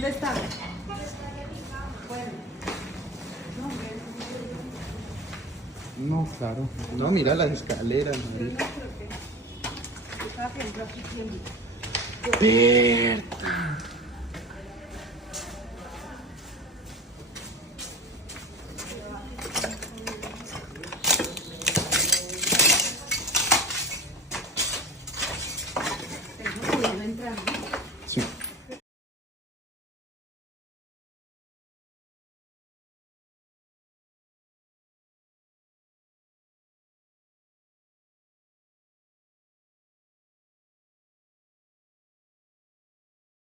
¿Dónde está? No, claro. No, mira las escaleras, marica. Estaba pensando aquí. Berta.